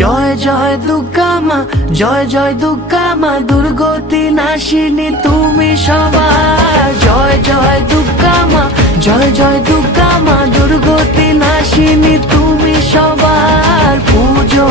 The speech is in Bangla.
জয় জয় দুর্গা মা, জয় জয় দুর্গা মা, দুর্গতি নাশিনী তুমি সবার। জয় জয় দুর্গা মা, জয় জয় দুর্গা মা, দুর্গতি নাশিনী তুমি সবার। পুজো